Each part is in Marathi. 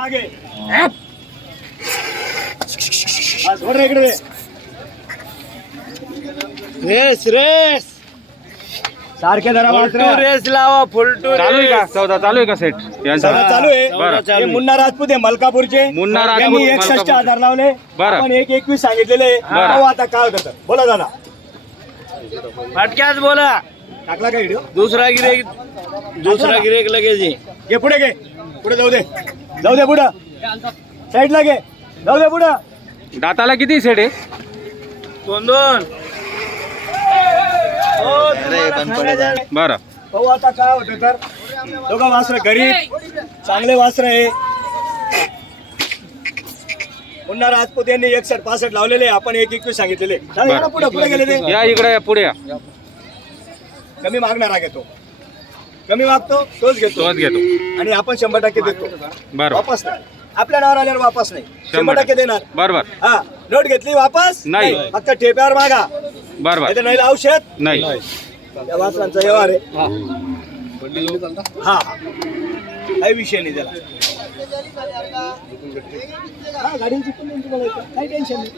मागे सोड रे इकडे रेस रेस सारखे धरा मात्र रेस लावा फुलटू चालू आहे का सौदा चालू आहे का सेट यांचा चालू आहे बरं हे मुन्ना राजपूत आहे मलकापूरचे मुन्ना राजपूत, यांनी मलकापूर. 61,000 लावले बरं. आपण 1,21 सांगितलेले पाहू आता काय होतं बोला दादा फटक्यात बोला टाकला का व्हिडिओ दुसरा गिरेक लगेच ये. घे पुढे घे पुढे जाऊ दे पुढं साईडला घे जाऊ दे पुढं दाताला किती सेट आहे दोन बरं पाहू आता काय होतं तर दोघं वासर गरीब चांगले वासर आहे मुन्ना राजपूत यांनी 61-65 लावलेले आपण 1,21 सांगितलेले पुढे पुढे गेले ते या इकडे पुढे या कमी मागणारा घेतो कमी मागतो तोच घेतो आणि आपण 100% देतो बरं वापस नाही आपल्या नावावर आल्यावर वापस नाही 100% देणार बरं हा नोट घेतली वापस नाही. फक्त ठेप्यावर मागा बरं नाही तर नाही औषध नाही त्या वासरांचा व्यवहार आहे हा काही विषय नाही त्याला हा गाडीची पण नाही तुम्हाला इथं. काही टेन्शन नाही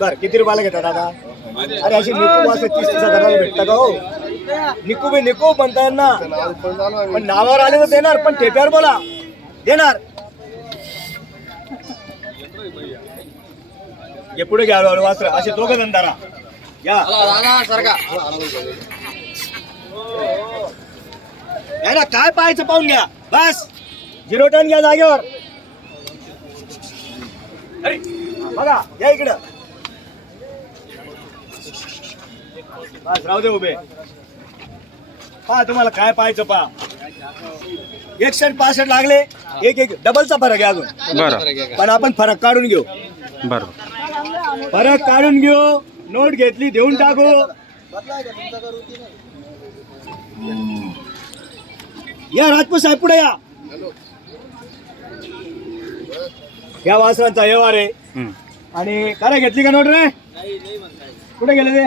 बर किती रुपयाला घेता दादा अरे अशी निकू असं 30,000 भेटतं का हो निकू म्हणता ना पण नावावर आले तर देणार पण ठेप्यावर बोला देणार हे पुढे घ्या वासर असे दोघं धंदारा या ना काय पाहायचं पाहून घ्या बस 0 टन घ्या जागेवर अरे, बघा या इकडं बस राहू दे उभे पहा तुम्हाला काय पाहायचं पहा 165 लागले एक डबलचा फरक आहे अजून बरं पण आपण फरक काढून घेऊ बरं फरक काढून घेऊ नोट घेतली देऊन टाकू या राजपूत साहेब पुढे या वासरांचा व्यवहार आहे आणि काय घेतली का नोट रे कुठे गेले ते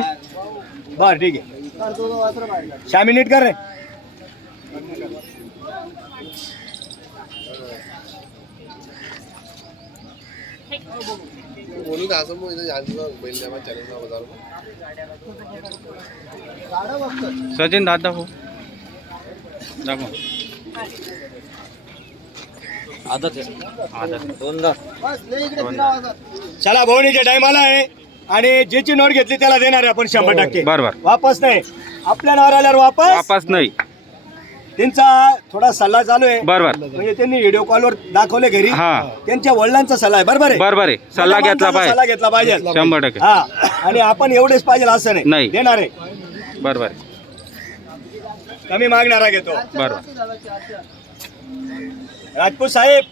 बर ठीक आहे 6 मिनिट कर रे सचिन दादा हो दाखव चला भवनीच्या टायमाला आहे आणि ज्याची नोट घेतली त्याला देणार आहे आपण 100% बरोबर वापस नाही आपल्या नावावर आल्यावर वापस नाही त्यांचा थोडा सल्ला चालू आहे बरोबर म्हणजे त्यांनी व्हिडिओ कॉलवर दाखवले घरी हा त्यांच्या वडिलांचा सल्ला आहे बरोबर आहे बरोबर आहे सल्ला घेतला पाहिजे सल्ला घेतला पाहिजे 100% हा आणि आपण एवढेच पाहिजे असं नाही. नाही देणार आहे बरोबर आहे कमी मागणारा घेतो बरोबर राजपूत साहेब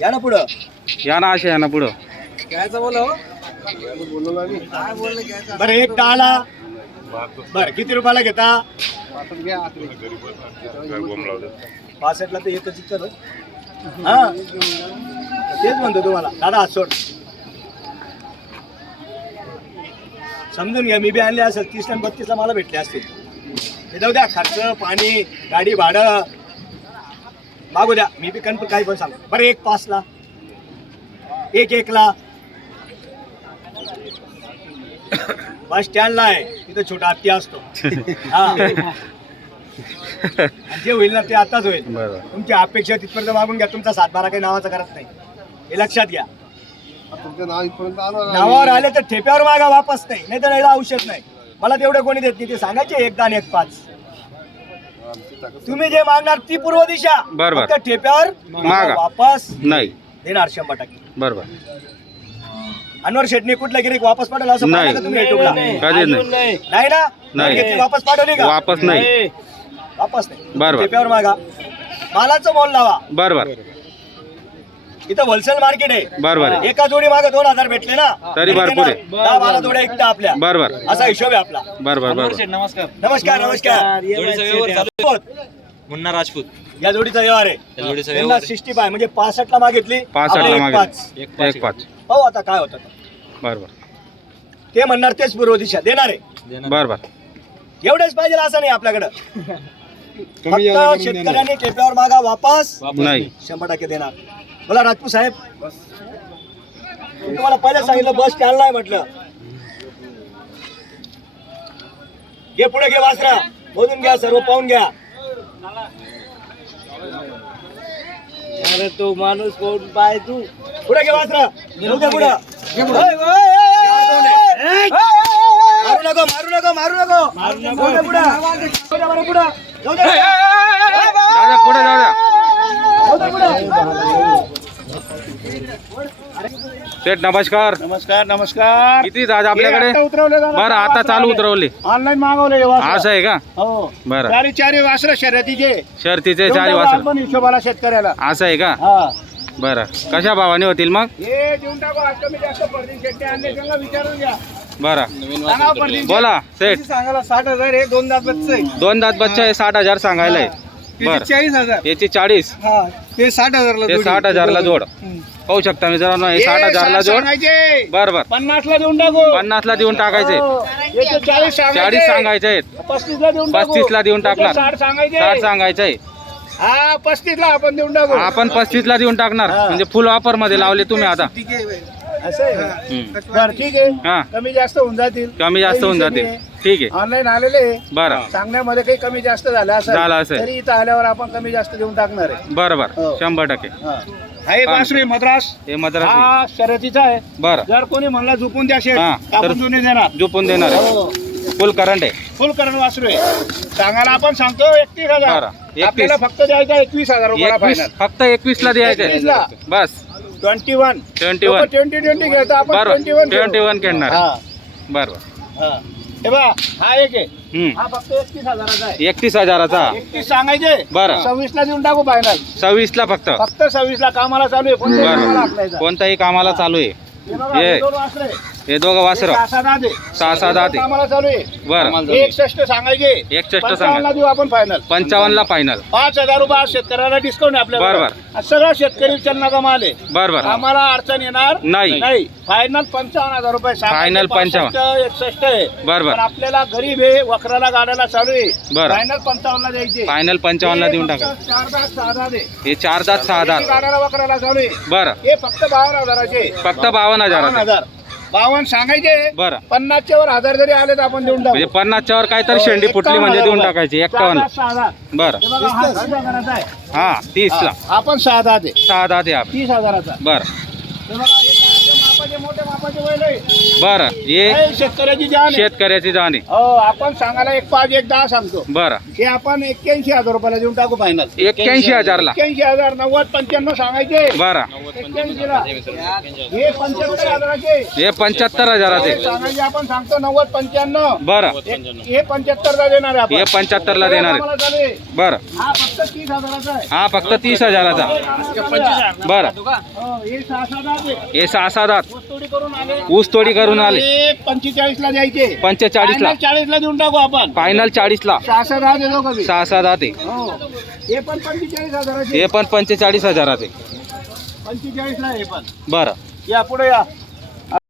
या ना पुढं या ना असे या ना पुढं बरं एक टाळा बरं किती रुपयाला घेता 65 ला तर एकच इच्छा हा तेच म्हणतो तुम्हाला दादा हात सोड समजून घ्या मी बी आणले असेल 30 आणि 32 ला मला भेटले असतील हे जाऊ द्या खर्च पाणी गाडी भाडं मागू द्या मी बी कन्फर्म काही पण सांग बरं एक 5 ला एक 1 ला बस स्टँडला आहे तिथं छोटा हत्ती असतो हा जे होईल ना ते आताच होईल तुमची अपेक्षा तिथपर्यंत मागून घ्या तुमचा 7-12 काही नावाचा करत नाही हे लक्षात घ्या नावावर आले तर ठेप्यावर मागा वापस नाही तर याला औषध नाही मला तेवढे कोणी देत नाही ते सांगायचे 1 आणि 1 5 तुम्ही जे मागणार ती पूर्व दिशा बरोबर ठेप्यावर मागा वापस नाही देणार 100% बरोबर अनवर शेटणी कुठल्या गिरीक वापस पाठवला असं नाही. पाहिलं का तुम्ही युट्यूबला कधीच नाही नाही ना नाही. घेतली वापस पाठवली का वापस नाही वापस नाही बरोबर. ठेप्यावर मागा मालाचं मोल लावा बरोबर इथं होलसेल मार्केट आहे बरोबर आहे एका जोडी मागे 2,000 भेटले ना तरी भरपूर आहे. 10-12 जोड्या एकटा आपल्या बरोबर असा हिशोब आहे आपला बरोबर बरोबर नमस्कार नमस्कार मुन्ना राजपूत या जोडीचा व्यवहार आहे या जोडीचा त्यांना 65 म्हणजे 65 ला मागितली 65 ला मागे 1-5 1-5 पाहू आता काय होतं बरोबर ते म्हणणार तेच पूर्व दिशा देणार आहे बरोबर एवढेच पाहिजे असं नाही आपल्याकडं फक्त शेतकऱ्यांनी टेप्यावर मागा वापस नाही 100% देणार. बोला राजपूत साहेब, मी तुम्हाला पहिलं सांगितलं बस स्टँडला आहे म्हटलं. घे पुढे घे वासरा, मोजून घ्या, सर्व पाहून घ्या. अरे तो माणूस कोण पाय तू पुढे घे वासरा, घेऊ दे पुढं. मारू नको मारू नको मारू नको जाऊ दे पुढं. जाऊ दे बरं पुढं. जाऊ दे. दादा पुढे जाऊ द्या. जाऊ दे पुढं. सेठ नमस्कार. नमस्कार नमस्कार किती दादा आपल्याकडे? उतरवले बरं आता चालू उतरवले. ऑनलाईन मागवले असं आहे का? हो बरं. चारी चारी वासर शर्यतीचे शर्तीचे चारी वासर पण हिशोबाला शेतकऱ्याला. असं आहे का? हा बरं. कशा भावाने होतील मग? हे देऊन टाकू. आज कमी जास्त पडतील. शेट्टे आणले त्यांना विचारून घ्या. बरं सांगा पडतील. बोला सेठ. सांगायला 60,000 हे 2 दात बच्चे. 2 दात बच्चा आहे 60,000 सांगायलाय. बरं 40,000 याची 40 हा ते 60,000 ते 60,000 जोड. पाहू शकता मित्रांनो हे 60,000 जोड. बरं बरं 50 ला देऊन टाकू. 50 देऊन टाकायचे. 40 40 सांगायचे आहेत. 35 ला देऊन टाकू. 35 ला देऊन टाकणार. 60 सांगायचे. 60 सांगायचे आहे. हा 35 ला आपण देऊन टाकू. आपण 35 देऊन टाकणार. हा. म्हणजे फुल ऑफर मध्ये लावले तुम्ही आता. असं आहे. हम्म. बरं ठीक आहे. हा कमी जास्त होऊन जातील. कमी जास्त होऊन जातील. ठीक आहे ऑनलाईन आलेले बरं सांगण्यामध्ये काही कमी जास्त झालं झालं असेल. तरी इथं आल्यावर आपण कमी जास्त देऊन टाकणार आहे. बरं बरं हो. 100%. हा एक वासरू मद्रास. हे मद्रासी. हा शर्यतीचा आहे. बरं जर कोणी म्हणला झोपून द्या शेट हा, तर- आपण जुने देणार. झोपून देणार आहे. हो. फुल करंट आहे. फुल करण वासरू आहे. सांगायला आपण सांगतो 31,000. बरं. 31. आपल्याला फक्त द्यायचा 21,000 रुपयाला 21 फायनल. फक्त 21 ला द्यायचे 21 ला. बस. 21 21 20 घेतो आपण. बरं 21 घेऊ. 21 घेणार. हा बरं बरं. हा. हे बा हा एक आहे. हम्म. हा फक्त 31,000चा आहे. 31,000चा. 31 सांगायचे. बरं. 26 ला देऊन टाकू फायनल. 26 ला फक्त. फक्त 26 ला कामाला चालू आहे. कोणत्याही कामाला बरं हाकलायचा. कोणताही कामाला चालू आहे. हे बघा, ये. हे दोन वासरं आहे. हे दोघं वासर. हे 6-7 आहे. 6-7 आहे. कामाला चालू आहे. बरं 61 सांगायचे. 61 55 सांगा. ला देऊ आपण फायनल. 55 ला फायनल. 5,000 रुपये आज शेतकऱ्याला डिस्काउंट आहे आपल्याला. बरोबर. सगळं शेतकरी चलना माल आहे. बरं बरं आम्हाला अडचण येणार नाही. फायनल 55,000 रुपये. फायनल 55. 61 आहे. बरोबर. पण आपल्याला गरीब आहे. वखराला गाड्याला चालू आहे. बरं. फायनल 55 ला द्यायचे. फायनल 55 ला देऊन टाका. 4,000 आहे. हे 4 दात 6 दात. गाड्याला वखराला चालू आहे. बरं हे फक्त 52,000चे. फक्त 52,000. 52 सांगायचे. बरं 50च्या वर 1,000 जरी आले तर आपण देऊन टाकू. म्हणजे 50च्या वर काहीतरी शेंडी फुटली म्हणजे देऊन टाकायची. 51. 6,000. बरं हे बघा, हा 10,000चा आहे. हा 30 ला. हा, आपण 6,000 आहे. 6 दात आहे आपण. 30,000चा. बरं हे बघा, हे टायरच्या मापाचे मोठे मापाचे बैल आहे. बरं हे हे शेतकऱ्याची जान आहे. शेतकऱ्याची जाण आहे. हो आपण सांगायला 1,5 1,10 सांगतो. बरं हे आपण 81,000 रुपयाला देऊन टाकू फायनल. 81,000 ला. 81,000 90 95 सांगायचे. बरं 81 ला. हे 75,000चे. हे 75,000 सांगायचे आपण सांगतो 90 95. बरं हे 75 ला देणार आहे आपण. हे 75 ला देणार आहे. आम्हाला चालू आहे. बरं हा फक्त 30,000चा आहे. हा फक्त 30,000चा. बरं हो, हे 6,000 आहे. हे 6 दात. ऊसतोडी करून आले. ऊसतोडी करून आले. हे 45 ला द्यायचे. 45 ला. 40 ला देऊन टाकू आपण. फायनल 40 ला. 6,000 देतो कधी. 6 दात आहे. हो हे पण 45,000चे. हे पण 45,000 आहे. 45 ला हे पण. बरं या पुढे या.